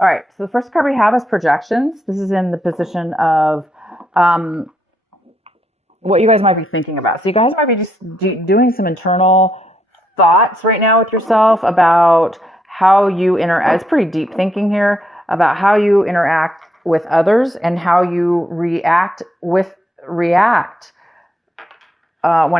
All right, so the first card we have is projections. This is in the position of what you guys might be thinking about. So you guys might be just doing some internal thoughts right now with yourself about how you interact. It's pretty deep thinking here about how you interact with others and how you react when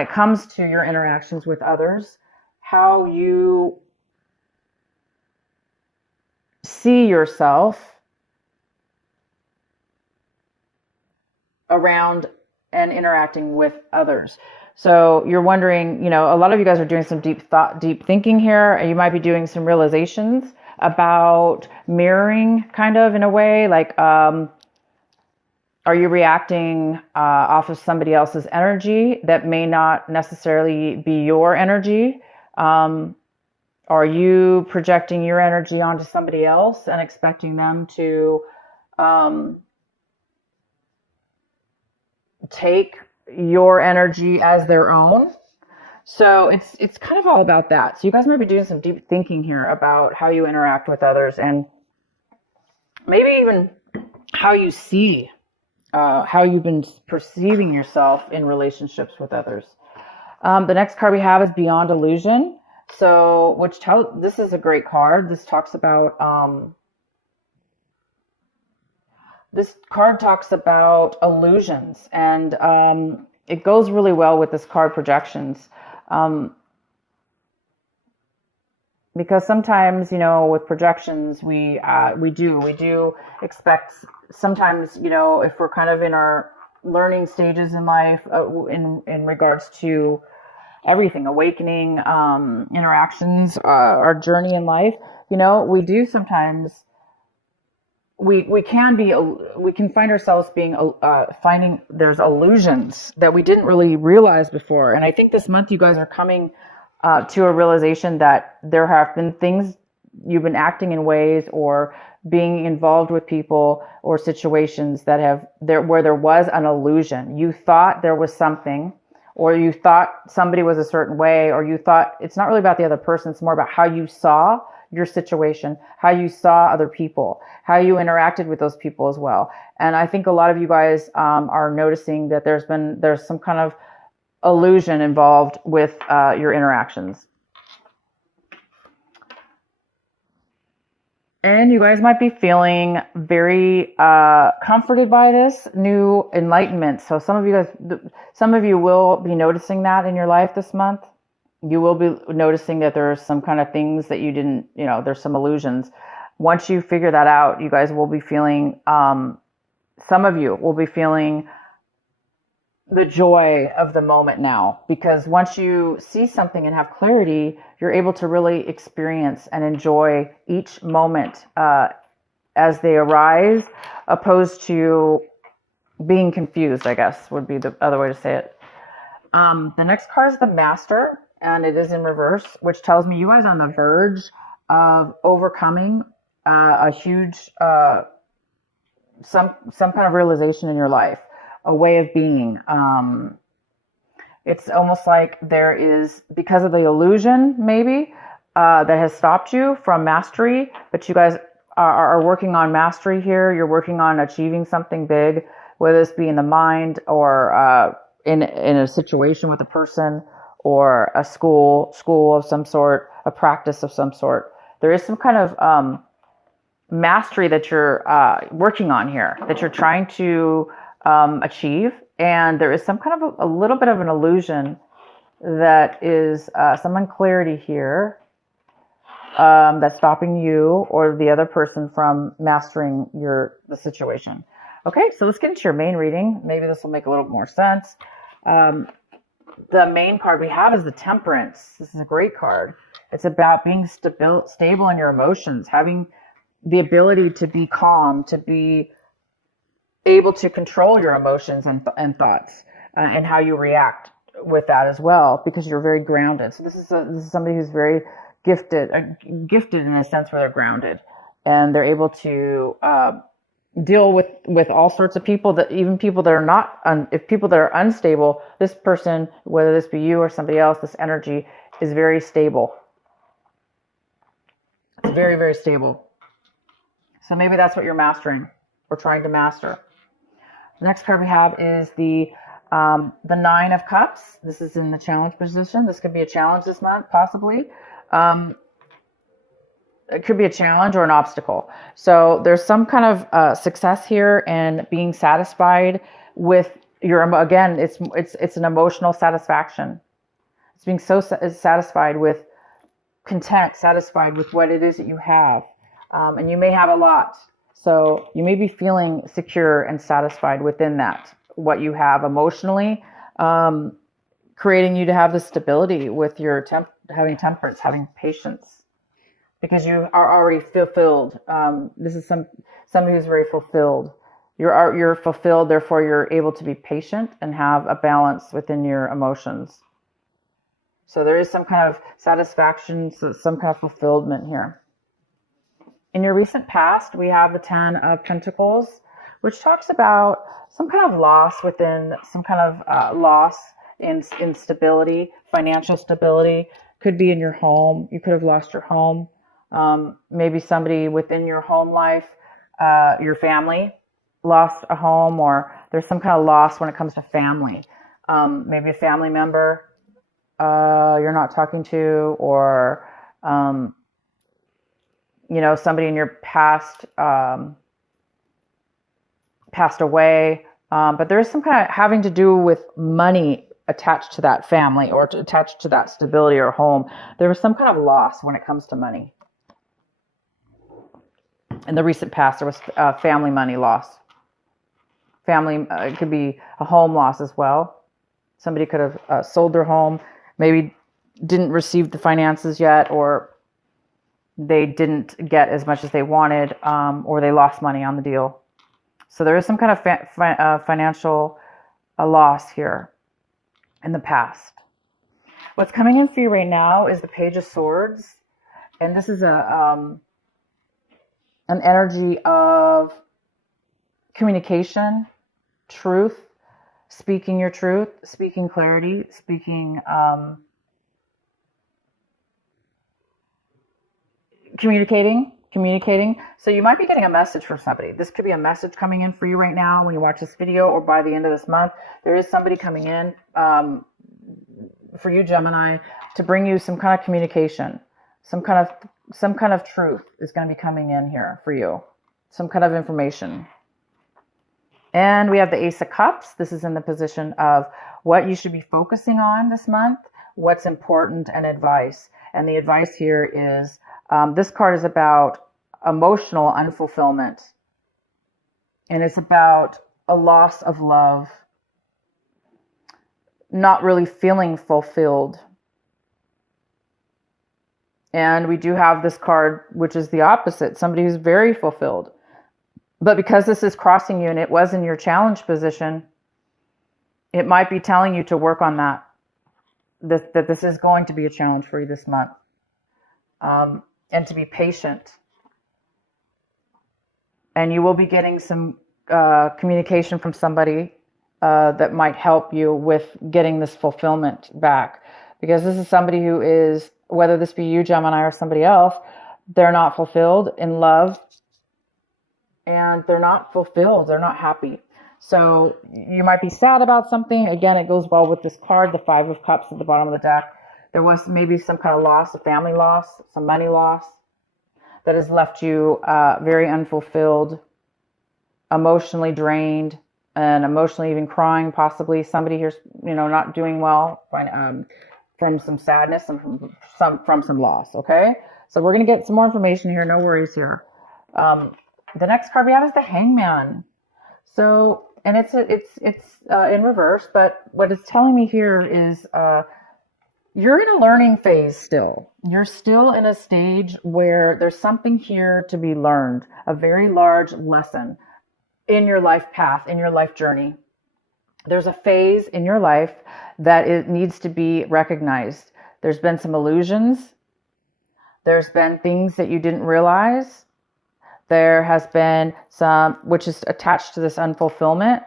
it comes to your interactions with others, how you see yourself around and interacting with others. So you're wondering, a lot of you guys are doing some deep thinking here, and you might be doing some realizations about mirroring, kind of, in a way, like, are you reacting off of somebody else's energy that may not necessarily be your energy? Are you projecting your energy onto somebody else and expecting them to take your energy as their own? So it's kind of all about that. So you guys might be doing some deep thinking here about how you interact with others, and maybe even how you see, how you've been perceiving yourself in relationships with others. The next card we have is Beyond Illusion. So, this is a great card. This talks about, illusions, and it goes really well with this card, projections. Because sometimes, with projections, we do expect sometimes, if we're kind of in our learning stages in life, in regards to everything, awakening, interactions, our journey in life, we do sometimes, we can find ourselves finding there's illusions that we didn't really realize before. And I think this month you guys are coming to a realization that there have been things you've been acting in ways or being involved with people or situations where there was an illusion. You thought there was something, or you thought somebody was a certain way, or you thought it's not really about the other person. It's more about how you saw your situation, how you saw other people, how you interacted with those people as well. And I think a lot of you guys are noticing that there's some kind of illusion involved with your interactions. And you guys might be feeling very comforted by this new enlightenment. So some of you will be noticing that in your life this month. You will be noticing that there's some kind of things that you didn't, there's some illusions. Once you figure that out, you guys will be feeling, some of you will be feeling the joy of the moment now, because once you see something and have clarity, you're able to really experience and enjoy each moment as they arise, opposed to being confused, I guess would be the other way to say it. The next card is the Master, and it is in reverse, which tells me you guys are on the verge of overcoming a huge, some kind of realization in your life, a way of being. It's almost like there is, because of the illusion maybe, that has stopped you from mastery, but you guys are working on mastery here. You're working on achieving something big, whether this be in the mind or in a situation with a person, or a school of some sort, a practice of some sort. There is some kind of mastery that you're working on here, that you're trying to achieve. And there is some kind of a little bit of an illusion that is some unclarity here that's stopping you or the other person from mastering the situation. Okay, so let's get into your main reading. Maybe this will make a little more sense. The main card we have is the Temperance. This is a great card. It's about being stable in your emotions, having the ability to be calm, to be able to control your emotions and thoughts, and how you react with that as well, because you're very grounded. So this is somebody who's very gifted in a sense where they're grounded, and they're able to deal with all sorts of people, that even people that are not, if people that are unstable, this person, whether this be you or somebody else, this energy is very stable. It's very, very stable. So maybe that's what you're mastering or trying to master. The next card we have is the Nine of Cups. This is in the challenge position. This could be a challenge this month, possibly. It could be a challenge or an obstacle. So there's some kind of success here and being satisfied with your, again, it's an emotional satisfaction. It's being so satisfied with content, satisfied with what it is that you have. And you may have a lot. So you may be feeling secure and satisfied within that, what you have emotionally, creating you to have the stability with your having temperance, having patience, because you are already fulfilled. This is somebody who's very fulfilled. You're fulfilled, therefore you're able to be patient and have a balance within your emotions. So there is some kind of satisfaction, some kind of fulfillment here. In your recent past, we have the Ten of Pentacles, which talks about some kind of loss within, some kind of loss in stability, financial stability. Could be in your home. You could have lost your home. Maybe somebody within your home life, your family lost a home, or there's some kind of loss when it comes to family. Maybe a family member you're not talking to, or somebody in your past passed away. But there's some kind of having to do with money attached to that family or attached to that stability or home. There was some kind of loss when it comes to money. In the recent past, there was family money loss. Family, it could be a home loss as well. Somebody could have sold their home, maybe didn't receive the finances yet, or they didn't get as much as they wanted, or they lost money on the deal. So there is some kind of financial loss here in the past. What's coming in for you right now is the Page of Swords. And this is an energy of communication, truth, speaking your truth, speaking clarity, speaking communicating. So you might be getting a message from somebody. This could be a message coming in for you right now when you watch this video, or by the end of this month. There is somebody coming in for you, Gemini, to bring you some kind of communication, some kind of truth is going to be coming in here for you, some kind of information. And we have the Ace of Cups. This is in the position of what you should be focusing on this month, what's important, and advice. And the advice here is, this card is about emotional unfulfillment. And it's about a loss of love, not really feeling fulfilled. And we do have this card, which is the opposite, somebody who's very fulfilled. But because this is crossing you and it was in your challenge position, it might be telling you to work on that. That this is going to be a challenge for you this month. And to be patient. And you will be getting some communication from somebody that might help you with getting this fulfillment back. Because this is somebody who is, whether this be you, Gemini, or somebody else, they're not fulfilled in love. And they're not fulfilled. They're not happy. So you might be sad about something. Again, it goes well with this card, the Five of Cups at the bottom of the deck. There was maybe some kind of loss, a family loss, some money loss that has left you very unfulfilled, emotionally drained, and emotionally even crying, possibly. Somebody here's, not doing well from some sadness and from some loss, okay? So we're going to get some more information here. No worries here. The next card we have is the Hangman. So, and it's in reverse, but what it's telling me here is you're in a learning phase still. You're still in a stage where there's something here to be learned, a very large lesson in your life path, in your life journey. There's a phase in your life that it needs to be recognized. There's been some illusions. There's been things that you didn't realize. There has been some, which is attached to this unfulfillment.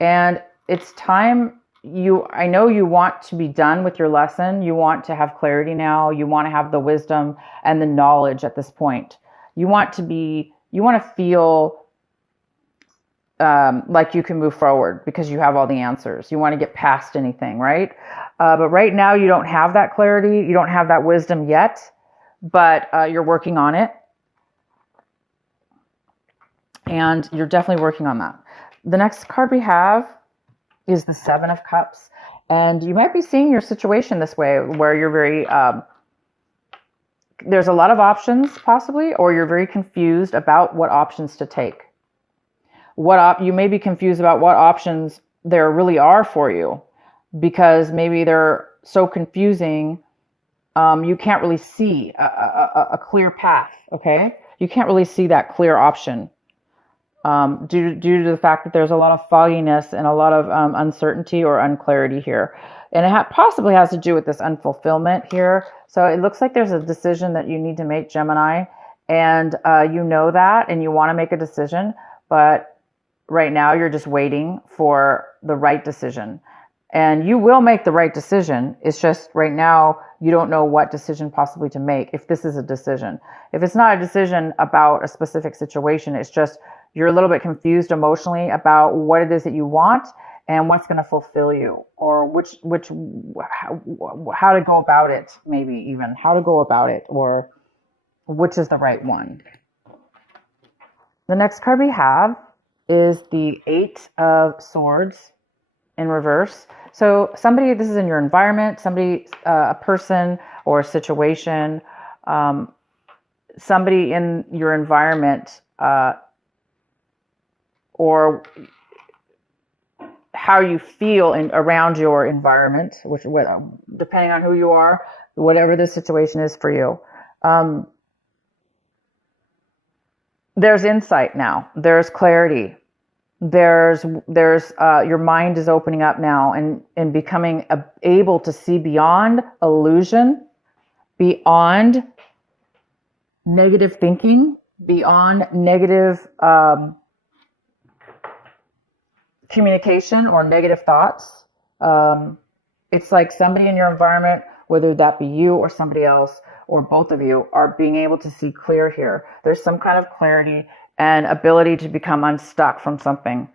And it's time, I know you want to be done with your lesson. You want to have clarity now. You want to have the wisdom and the knowledge at this point. You want to be you want to feel like you can move forward because you have all the answers. You want to get past anything, right? But right now you don't have that clarity. You don't have that wisdom yet, but you're working on it. And you're definitely working on that. The next card we have is the Seven of Cups. And you might be seeing your situation this way, where you're very, there's a lot of options possibly, or you're very confused about what options to take. You may be confused about what options there really are for you, because maybe they're so confusing, you can't really see a clear path, okay? You can't really see that clear option. Due to the fact that there's a lot of fogginess and a lot of uncertainty or unclarity here. And it possibly has to do with this unfulfillment here. So it looks like there's a decision that you need to make, Gemini, and you know that, and you want to make a decision, but right now you're just waiting for the right decision. And you will make the right decision. It's just right now you don't know what decision possibly to make, if this is a decision. If it's not a decision about a specific situation, it's just you're a little bit confused emotionally about what it is that you want and what's going to fulfill you, or how to go about it, maybe even how to go about it, or which is the right one. The next card we have is the Eight of Swords in reverse. So this is in your environment, a person or a situation, somebody in your environment, or how you feel around your environment, depending on who you are, whatever the situation is for you. There's insight now. There's clarity. Your mind is opening up now and becoming able to see beyond illusion, beyond negative thinking, beyond negative communication or negative thoughts. It's like somebody in your environment, whether that be you or somebody else or both of you, are being able to see clear here. There's some kind of clarity and ability to become unstuck from something.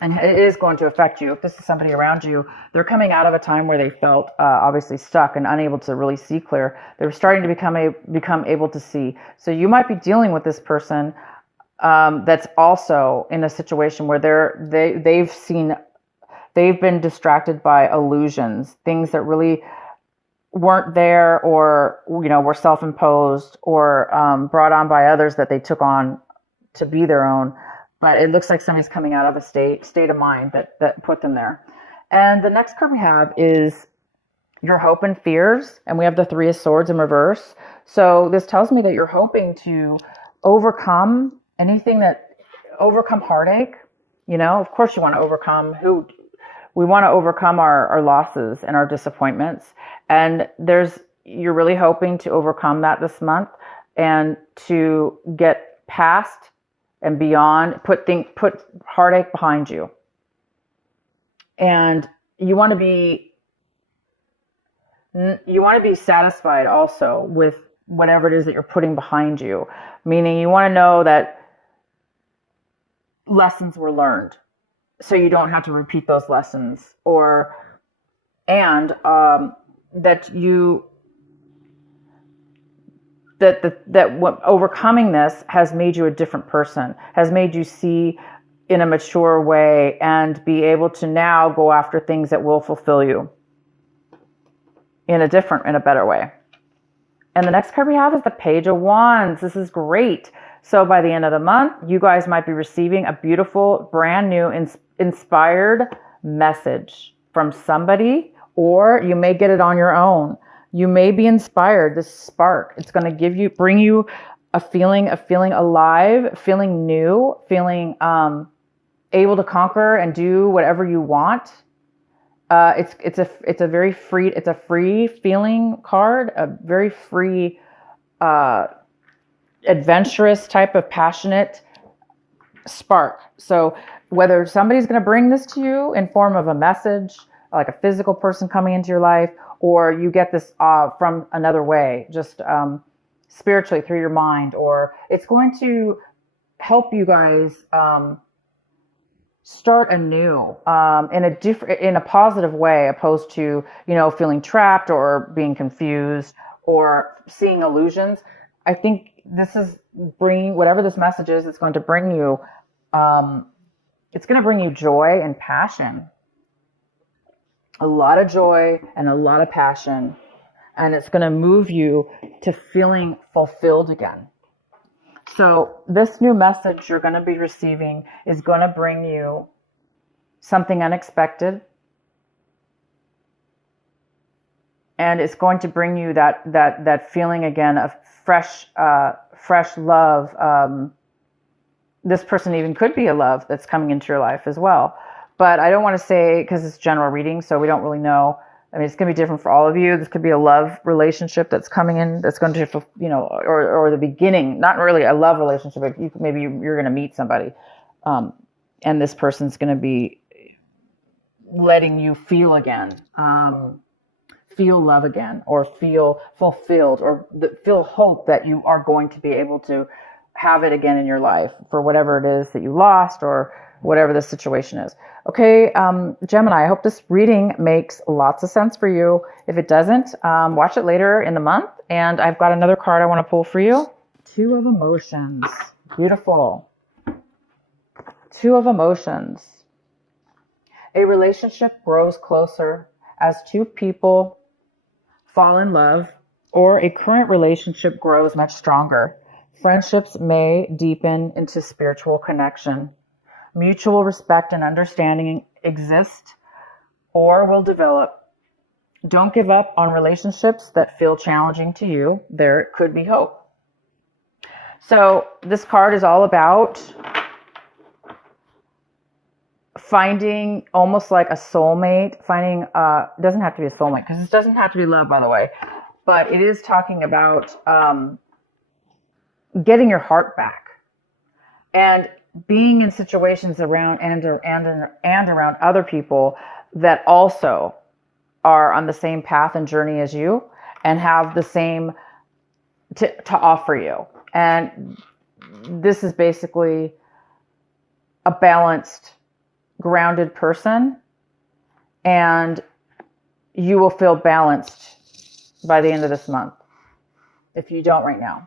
And it is going to affect you. If this is somebody around you, they're coming out of a time where they felt obviously stuck and unable to really see clear. They're starting to become able to see. So you might be dealing with this person that's also in a situation where they've been distracted by illusions, things that really weren't there, or were self-imposed or brought on by others that they took on to be their own. But it looks like somebody's coming out of a state of mind that put them there. And the next card we have is your hope and fears, and we have the Three of Swords in reverse. So this tells me that you're hoping to overcome heartache. Of course you want to overcome we want to overcome our losses and our disappointments. And you're really hoping to overcome that this month and to get past and beyond, put heartache behind you. And you want to be satisfied also with whatever it is that you're putting behind you. Meaning you want to know that lessons were learned, so you don't have to repeat those lessons, that overcoming this has made you a different person, has made you see in a mature way and be able to now go after things that will fulfill you in a better way. And the next card we have is the Page of Wands. This is great. So by the end of the month, you guys might be receiving a beautiful, brand new, inspired message from somebody, or you may get it on your own. You may be inspired, this spark. It's going to bring you a feeling alive, feeling new, feeling able to conquer and do whatever you want. It's a very free, it's a free feeling card, a very free, adventurous type of passionate spark. So whether somebody's going to bring this to you in form of a message, like a physical person coming into your life, or you get this from another way, just spiritually through your mind, or it's going to help you guys start anew in a positive way, opposed to, feeling trapped or being confused or seeing illusions. I think this is bringing, whatever this message is, it's going to bring you, it's going to bring you joy and passion. A lot of joy and a lot of passion. And it's going to move you to feeling fulfilled again. So this new message you're going to be receiving is going to bring you something unexpected. And it's going to bring you that feeling again of fresh love. This person even could be a love that's coming into your life as well. But I don't want to say, because it's general reading, so we don't really know. I mean, it's going to be different for all of you. This could be a love relationship that's coming in, that's going to, or the beginning, not really a love relationship, but maybe you're going to meet somebody. And this person's going to be letting you feel again, feel love again, or feel fulfilled, or feel hope that you are going to be able to have it again in your life for whatever it is that you lost, or whatever the situation is. Okay, Gemini, I hope this reading makes lots of sense for you. If it doesn't, watch it later in the month. And I've got another card I want to pull for you. Two of Emotions. Beautiful. Two of Emotions. A relationship grows closer as two people fall in love, or a current relationship grows much stronger. Friendships may deepen into spiritual connection. Mutual respect and understanding exist or will develop. Don't give up on relationships that feel challenging to you. There could be hope. So this card is all about finding almost like a soulmate, it doesn't have to be a soulmate, because this doesn't have to be love, by the way, but it is talking about getting your heart back and being in situations around and around other people that also are on the same path and journey as you and have the same to offer you. And this is basically a balanced, grounded person, and you will feel balanced by the end of this month if you don't right now.